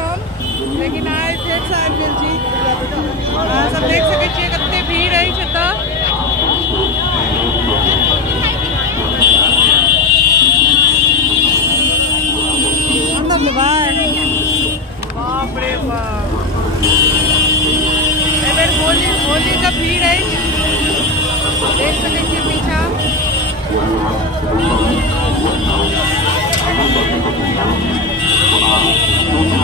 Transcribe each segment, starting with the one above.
हम, लेकिन आए फेर से आबि गेल छी। अहाँ सब देख सकै छियै कते भीड़ अछि एतऽ। अंदर लेबै, बाप रे बाप, एहि बेर होली का भीड़ अछि, देख सकै छियै पीछा।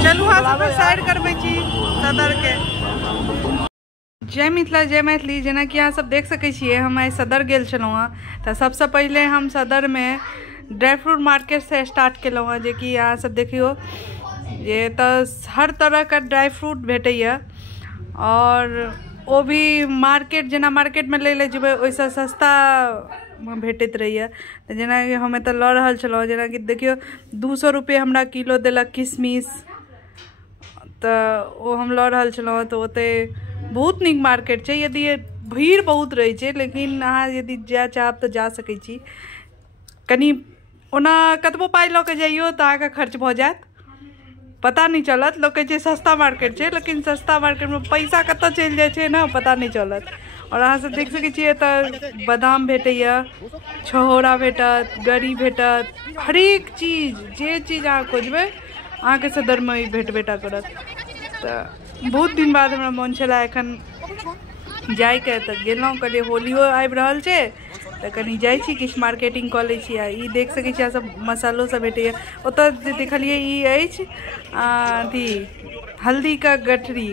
चलू हाँ सब साइड करबै छी सदर के। जय मिथिला जय मैथिली। जेना कि अहाँ सब देख सकै छियै हम आइ सदर गेल छलहुँ हँ। तऽ सबसँ पहिले हम सदरमे ड्राई फ्रूट मार्केट से स्टार्ट केलहुँ हँ, जे कि अहाँ सब देखियौ जे तऽ हर तरहके ड्राई फ्रूट भेटैए, और वो भी मार्केट जेना मार्केटमे लै लए जेबै ओहिसँ सस्ता भेटैत रहैए। तऽ जेना कि हम एतऽ लऽ रहल छलहुँ, जेना कि देखियौ 200 रुपये हमरा किलो देलक किशमिश। तऽ ओ हम लऽ रहल छलहुँ। तऽ ओतै बहुत नीक मार्केट छै, यदि भीड़ बहुत रहै छै, लेकिन अहाँ यदि जाय चाहब तऽ जा सकै छी। कनी ओना कतबो पाइ लऽ कऽ जाइयो तऽ अहाँके खर्च भऽ जायत, पता नहीं चलत। लोग कहै छै सस्ता मार्केट छै, लेकिन सस्ता मार्केट में पैसा कतऽ चलि जाइ छै ने पता नहीं चलत। और अहाँ सब देख सकै छियै एतऽ बादाम भेटैया, छहोरा भेटत, गरी भेटत, हरेक चीज जे चीज अहाँ खोजबै अहाँके सदरमे भेटबेटा करत। तऽ बहुत दिन बाद हमरा मोन छला एखन जाइके, तऽ गेलहुँ। कहलिए होलियो आबि रहल छै तऽ कनी जाइ छी किछु मार्केटिंग कऽ लै छी। आ ई देख सकै छी अहाँ सब मसालो सब भेटैया। ओतऽ जे देखलिए ई अछि अथी हल्दी का गठरी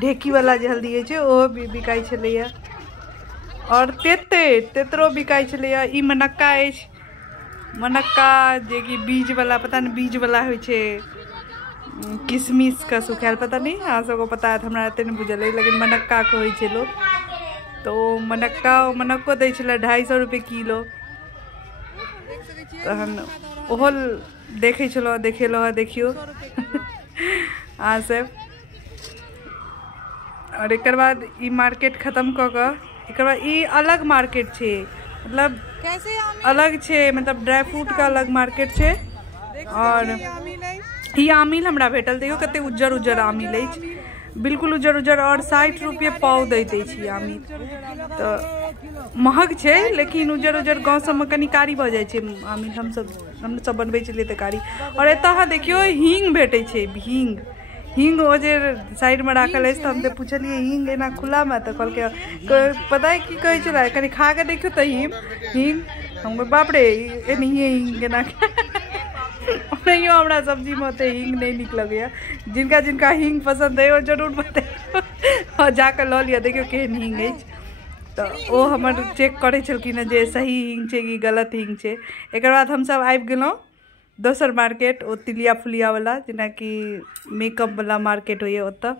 ढेकी वाला जे हल्दी होइ छै ओहो बिकाइ छलैया। और तेतरो बिकाइ छलैया। ई मनक्का अछि, मनक्का जे कि बीज वाला, पता नहीं बीज वाला होइ छै, किशमिश का सुखायल, पता नहीं अहाँ सबको पता है, हमरा एते नहीं बुझल है, लेकिन मनक्का कहै छै लोग। तो मनक्को दै छलै 250 रुपये किलो। तहन ओहो देखै छलहुँ, देखेलहुँ, देखियौ अहाँ सब। और एक बाद ई मार्केट खत्म कऽ कऽ एक बाद ई अलग मार्केट छै, मतलब अलग छै, मतलब ड्राई फ्रूट का अलग मार्केट छै। और ई आमिल हमरा भेटल, देखियो कते उज्जर उज्जर आमिल अछि, बिल्कुल उज्जर उज्जर। और 60 रुपये पाव दैत अछि आमिल। तऽ महग छै, लेकिन उज्जर उज्जर गाँव सबमे कनी कारी भऽ जाइ छै आमिल। हमसब बनबै छलियै तऽ कारी। और एतऽ अहाँ देखियौ हींग भेटै छै, हींग ओ जे साइडमे राखल अछि। तऽ हम तऽ पूछलियै हींग एना खुलामे, तऽ कहलकै पता है की कहै छलै, कनी खा कऽ देखियौ तऽ हींग। हम बाप रे एनाहिए हींग केना ओनाहियो हमरा सब्जीमे ओते हींग नहीं नीक लगैया। जिनका जिनका हींग पसंद है ओ जरूर बताइयो, और जाके लऽ लिअ, देखियौ केहन हींग अछि। तऽ ओ हमर चेक करै छलखिन जे सही हींग छै कि गलत हींग छै। एकर बाद हमसब आबि गेलहुँ दोसर मार्केट, ओ तिलिया फुलिया वाला, जेनाकि मेकअप वाला मार्केट होइए ओतऽ।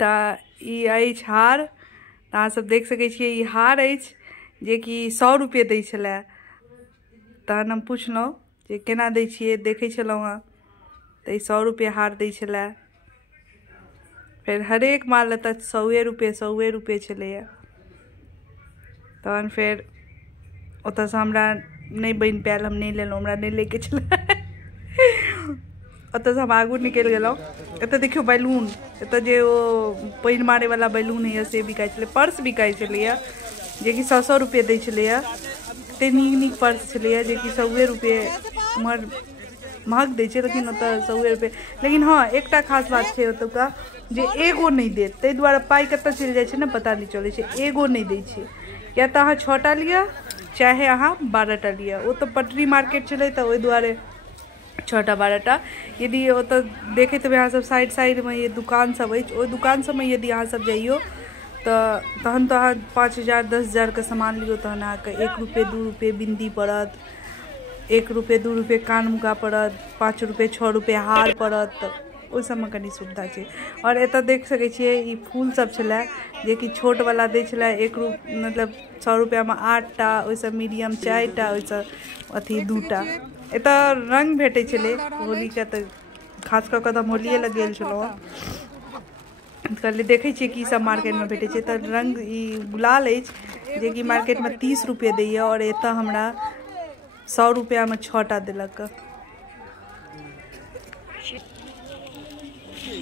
तऽ ई अछि हार। तऽ अहाँ सब देख सकै छियै ई हार अछि, जे कि 100 रुपये दै छलै। तहन हम पुछलहुँ जे केना दै छियै, देखै छलहुँ हँ, तऽ ई 100 रुपये हार दै छलै। फेर हरेक माल एतऽ 100 रुपये छलैया। तहन फेर ओतऽसँ हमरा नहीं बनि पायल, हम नहीं लेलहुँ, हमरा नहीं लैके छलै। ओतऽसँ हम आगू निकलि गेलहुँ। एतऽ देखियौ बैलून, एतऽ जे ओ पानि मारै वाला बैलून होइए से बिकाइ छलै। पर्स बिकाइ छलैया, जे कि 100 रुपये दै छलैया। एते नीक नीक पर्स छलैया, जे कि 100 रुपये उम्हर महग दै छै, लेकिन ओतऽ 100 रुपये। लेकिन हाँ एकटा खास बात छै ओतुका, जे एगो नहीं देत, ताहि दुआरे पाइ कतऽ चलि जाइ छै ने पता नहीं चलै छै। एगो नहीं दै छै, या तऽ अहाँ 6टा लिअ चाहे अहाँ 12टा लिअ। ओ तऽ पटरी मार्केट छलै तऽ ओहि दुआरे 6टा 12टा। यदि ओतऽ देखैत हेबै अहाँ सब साइडमे ये दुकान सब अछि, ओहि दुकान सबमे यदि अहाँ सब जाइयो तऽ तहन तऽ अहाँ 5000 10,000 के सामान लियौ, तहन अहाँके 1 रुपये 2 रुपये बिंदी पड़त, 1 रुपये 2 रुपये कानमुका पड़त, 5 रुपये 6 रुपये हार पड़त। ओहि सबमे कनी सुविधा छै। और एतऽ देख सकै छियै ई फूल सब छलै, जे कि छोट वाला दै छलै मतलब 100 रुपयामे 8टा, ओहिसँ मीडियम 4टा, ओहिसँ अथी 2टा। एतऽ रंग भेटै छलै होलीके, तऽ खास कऽ कऽ तऽ हम होलिये लग गेल छलहुँ। कहलिए देखै छियै की सब मार्केटमे भेटै छै। तऽ रंग ई गुलाल अछि, जे कि मार्केटमे 30 रुपये दैए, और एतऽ हमरा 100 रुपयामे 6टा देलक।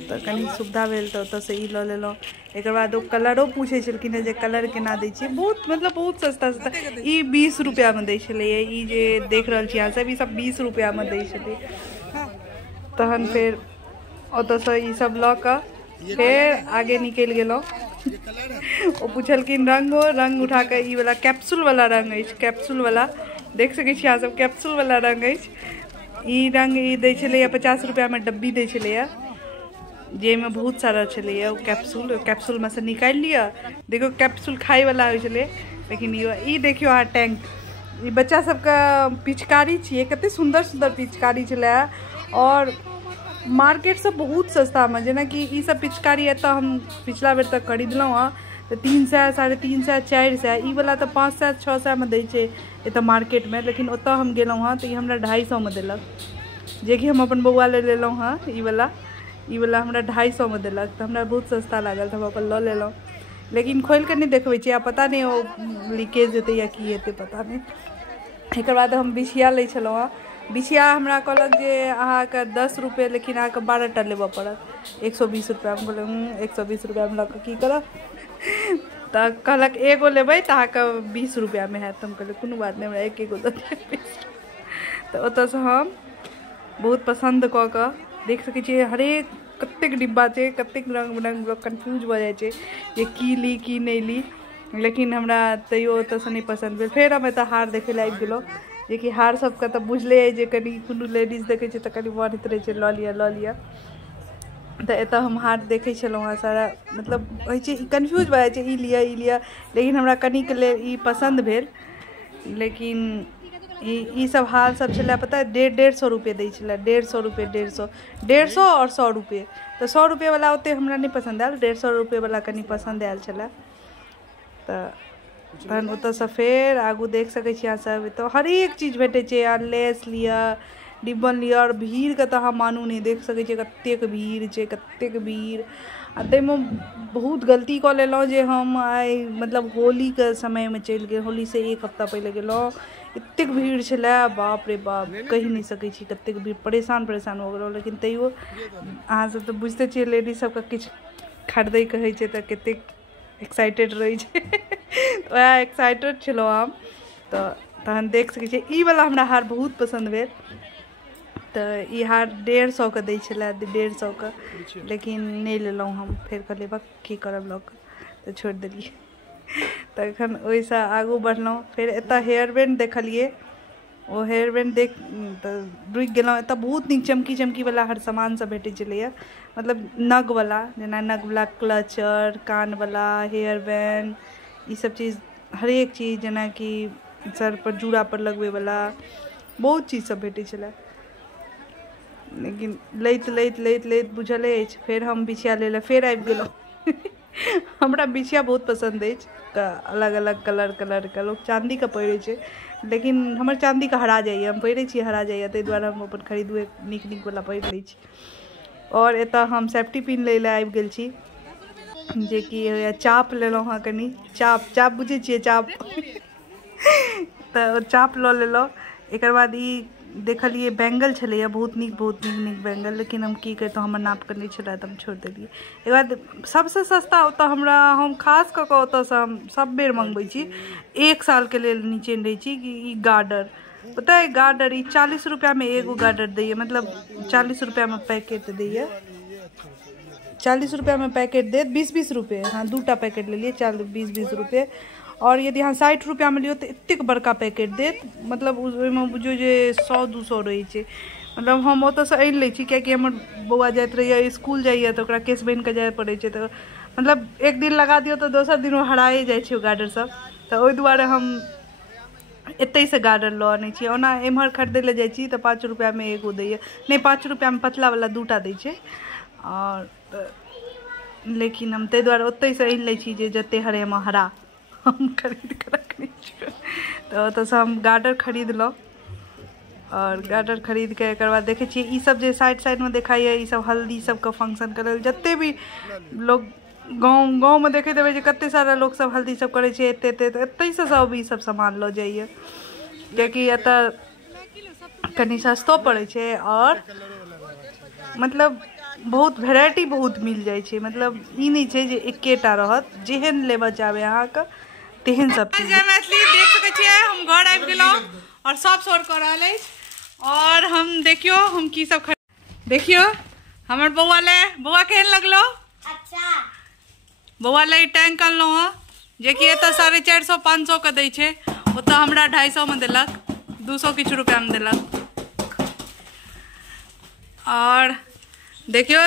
तो कनी सुविधा भेल तो ओतऽ से ई लऽ लेलहुँ। एक बाद वो कलरो पूछे छलखिन जे कलर केना दै छियै, बहुत मतलब बहुत सस्ता सस्ता। ई 20 रुपया में दै छलैए, ई जे देख रहल छी अहाँ सब, ई सब 20 रुपया में दै छलै। तहन फेर ओतऽ से ई सब लऽ कऽ फेर आगे निकलि गेलहुँ। वो पूछलखिन रंग हो, रंग उठा के ई वाला कैप्सूल वाला रंग है, कैप्सूल वाला देख सकै छी अहाँ सब, कैप्सूल वाला रंग है। ई रंग ई दै छलैए 50 रुपया में डब्बी दै छलैए, जेमे बहुत सारा छलैए। कैप्सूल में से निकालि लिअ, देखो कैप्सूल खाई वाला होइ छलै, लेकिन ई देखियो अहाँ टैंक, ई बच्चा सबके पिचकारी छियै, कते सुंदर सुंदर पिचकारी छलै। और मार्केट से बहुत सस्ता में, जेना कि ई सब पिचकारी एतऽ हम पिछला बेर तक खरीदलहुँ हँ तो 300, 350, 400, ई वाला तो 500, 600 में दै छै एतऽ मार्केट में। लेकिन ओतऽ हम गेलहुँ हँ तो ई हमरा 250 में देलक, जे कि हम अपन बौआ ले लेलहुँ हँ। ई वाला हमरा 250 में देलक, तो हमरा बहुत सस्ता लागल, तो हम अपन लऽ लेलहुँ। लेकिन खोल के नहीं देखबै छी, पता नहीं ओ लीकेज हेतै या की हेतै, पता नहीं। एक बाद हम बिछिया लै छलहुँ हँ। बिछिया हमरा कहलक जे अहाँके 10 रुपये, लेकिन अहाँके 12टा लेबऽ पड़त 120 रुपया। हम कहलक 120 रुपया में लऽ कऽ की करब, तो कहलक एगो लेबै तो अहाँके 20 रुपया में हैत। हम कहलक कोनो बात नहीं, हमरा एगो दऽ दिअ। तो ओतऽ से हम बहुत पसंद कऽ कऽ देख सकै छियै, हरेक कतेक डिब्बा छै, कतेक रंग बिरंग, लोग कन्फ्यूज भऽ जाइ छै जे की ली की नहीं ली। लेकिन हमरा तैयो ओतऽ से नहीं पसंद भेल। फेर हम एतऽ हार देखै लए आबि गेलहुँ, जे कि हार सबके तऽ बुझले अइ जे कनि कोनो लेडीज देखै छै तऽ कनि बढ़ैत रहै छै लऽ लिअ। तो एतऽ हम हार देखै छलहुँ हँ सारा, मतलब होइ छै कन्फ्यूज भऽ जाइ छै, ई लिअ। लेकिन हमरा कनिक लेल ई पसंद भेल। लेकिन ई सब हार सब छलै, पता है 150 रुपये दै छलै, 150 रुपये, 150 और 100 रुपये। तो 100 रुपये वाला ओते हमरा नहीं पसंद आयल, 150 रुपये वाला कनि पसंद आयल छलै। तो तहन ओतऽ से फेर आगू देख सकै छी अहाँ सब, तो हरेक चीज भेटै छै, लेस लिअ, डिब्बन लिअ। और भीड़ के तो अहाँ मानू नहीं, देख सकै छी कतेक भीड़ छै, कतेक भीड़। आ ताहिमे बहुत गलती कऽ लेलहुँ जे हम आइ मतलब होली के समय में चलि गेल, होली से 1 हफ्ता पहले गेलहुँ। एतेक भीड़ छलै, बाप रे बाप, कहि नहीं सकै छी कतेक भीड़, परेशान हो गेलहुँ। लेकिन तैयो अहाँ सब तो बुझते छियै, लेडीज सबके किछु खरीदैके होइ छै तऽ कतेक एक्साइटेड रहै छै। वएह एक्साइटेड छलहुँ हम। तो तहन देख सकै छियै ई वाला हमरा हार बहुत पसंद भेल। तो ई हार 150 के दै छलै, 150 के, लेकिन नहीं लेलहुँ हम। फेर कहलिए बक की करब लऽ कऽ, तो छोड़ि देलिए। तखन ओहिसँ आगू बढ़लहुँ। फेर एतऽ हेयर बैंड देखलिए, ओ हेयर बैंड देख तऽ रुकि गेलहुँ। एतऽ बहुत नीक चमकी वाला हर सामान सब भेटै छलैए, मतलब नग वाला, जेना नग वाला क्लचर, कान वाला, हेयर बैंड, ई सब चीज, हरेक चीज, जेना कि सर पर जूड़ा पर लगबै वाला बहुत चीज सब भेटै छलै। लेकिन लैत बुझल अछि, फेर हम बिछिया लै लए फेर आबि गेलहुँ। हमरा बिछिया बहुत पसंद अछि, अलग अलग कलर के। लोग चांदी के पहिरै छै, लेकिन हमर चांदी के हरा जाइए, हम पहिरै छी हरा जाइए, ताहि दुआरे हम अपन खरीदुए नीक वाला पहिर लै छी। और एतऽ हम सेफ्टी पिन लै लए आबि गेल छी, जे कि चाप लेलहुँ हँ कनि, चाप बुझै छियै चाप। तऽ चाप लऽ लेलहुँ। एकर बाद ई देखलिए बैंगल छलैए, बहुत नीक बैंगल, लेकिन हम की करितहुँ, हमर नापके नहीं छलै तऽ हम छोड़ि देलिए। एक बाद सबसे सस्ता ओतऽ हमरा, हम खास कऽ कऽ ओतऽसँ हम सब बेर मंगबै छी, 1 साल के लेल नीचे रहै छी कि ई गार्डर, पता है गार्डर, ई 40 रुपया में एगो गार्डर दैए, मतलब 40 रुपया में पैकेट दैए, 40 रुपया में पैकेट देत, 20-20 रुपये, हाँ 2टा पैकेट ले लिए, 20-20 रुपये। और यदि अहाँ 60 रुपया में लियो तो एतेक बड़का पैकेट देत, मतलब ओहिमे बुझियो जे 100-200 रहै छै। मतलब हम ओतऽसँ आनि लै छी, कियाकि हमर बौआ जाइत रहैए स्कूल जाइए तऽ ओकरा केस बान्हि कऽ जाय पड़ै छै, तऽ मतलब एक दिन लगा दियौ तऽ दोसर दिन ओ हराए जाइ छै ओ गार्डर सब। तऽ ओहि दुआरे हम एतहिसँ गार्डर लऽ आनै छी। ओना एम्हर खरीदै लए जाइ छी तऽ 5 रुपया में एगो दैए, नहीं 5 रुपया में पतला वाला 2टा दै छै। और लेकिन हम ताहि दुआरे ओतहिसँ आनि लै छी जे जतेक हरे हम हरा, हम खरीद कऽ रखने छी। तऽ ओतऽसँ हम गार्डर खरीदलहुँ, और गार्डर खरीद के एकर बाद देखै छियै ई सब जे साइड में देखाइए, ई सब हल्दी सबके फंक्शन के लेल, जते भी लोग गाँव में देखैत हेबै जे कते सारा लोग सब हल्दी सब करै छै, एतहिसँ सब ई सब सामान लऽ जाइए, कियाकि एतऽ कनि सस्तो पड़ै छै। और मतलब बहुत वेराइटी बहुत मिल जाए छे, मतलब ई नहीं छे जे एकेटा रहत, जेहन लेबा चाहबे अहाँ के तेहन सब चीज। जय मैथिली देख सकै छियै हम घर आबि गेलौं और सब शोर कर रहल अछि और हम देखियो हम की सब देखियो हमर बौआ ले, बौआ केहन लगलो? अच्छा। बौआ ले टैंक अनलौं ह जे कि एत 450-500 के दै छे, ओत हमरा 250 में देलक, 200 किछु रुपया में देलक। और देखियो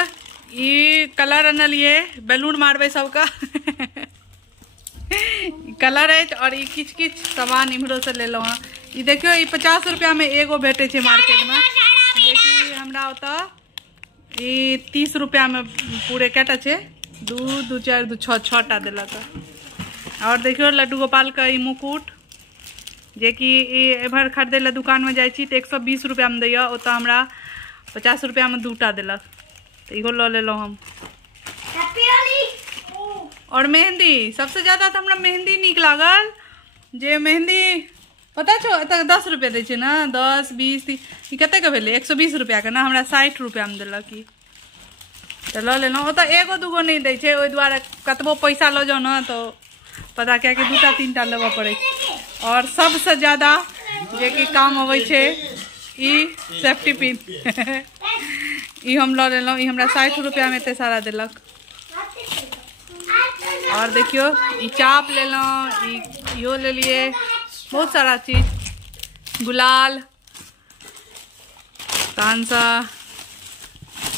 ई कलर अनलिए, बैलून मारबे सबका कलर है और ई किछ किछ सामान इम्हरो से ले लो। ई देखियो ई 50 रुपया में एगो भेटे छे मार्केट में, जे कि हमरा ओत ई 30 रुपया में पूरे केटा छे, 2 2 4 2 6 6टा देलक। और देखियो लड्डू गोपाल का ई मुकुट, जे कि एभर खरीदे ला दुकान में जाई छी त 120 रुपया में दैया, ओत हमरा 50 रुपया में 2टा देलक, तो इहो ल लेलो हम। और मेहंदी सबसे ज्यादा तो हमरा मेहंदी निक लागल, जे मेहंदी पता छो एत 10 रुपया दै छै ना, 10 20 ई कते के भेले 120 रुपया के ना, हमरा 60 रुपया में देलक ई, तो ल लेलो। ओत एगो दूगो नहीं दै छै, ओइ द्वारा कतबो पैसा ल जाओ ना तो पता क्या कि 2टा 3टा लेबा पड़े छै। और सबसे ज्यादा जे कि काम अबै छै ई सेफ्टी पिन ई हम ल लेलो, ई हमरा 60 रुपया में एते सारा देलक। और देखियो ई चाप ले लो, इहो ले लिए, बहुत सारा चीज, गुलाल, तहन सा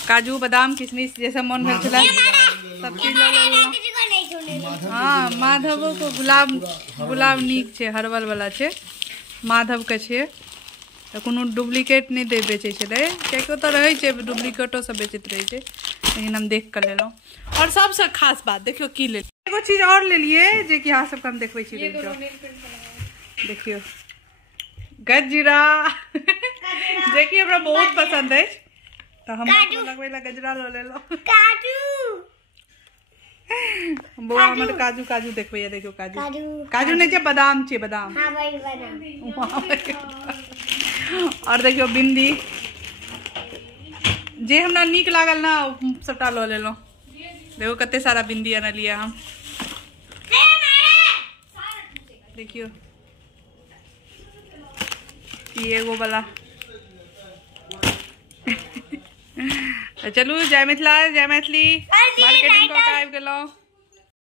काजू बादाम किशमिश जैसा मन भेल छला सब चीज ले लेलो। हाँ माधवो को गुलाब नीक छे, हर्बल वाला छे, माधव के छे, तो कोनो डुप्लीकेट नहीं दे बेचे छे, कियाकि तो रहे छे डुप्लीकेटो सब बेचत रहे छे, लेकिन हम देख कर लेलो। और सबसे खास बात देखियो की ले एगो चीज और ले लिए, जे कि अहाँ सबके हम देखबै छी। देखियो गजरा जे कि हमरा बहुत पसंद है, तो हम लगबै ला गजरा लो ले लो। बौआ हमर काजू काजू देखबै, देखियो काजू काजू नहीं छे, बादाम छे, बादाम। हाँ भाई बादाम। और देखियो बिंदी, जे हमरा नीक लागल ना सबटा लो ले लो। देखो कते सारा बिंदी आना लिया हम, देखियो ये एगो वाला चलू जय मिथिला जय मैथिली मार्केटिंग करके आबि गेलौं।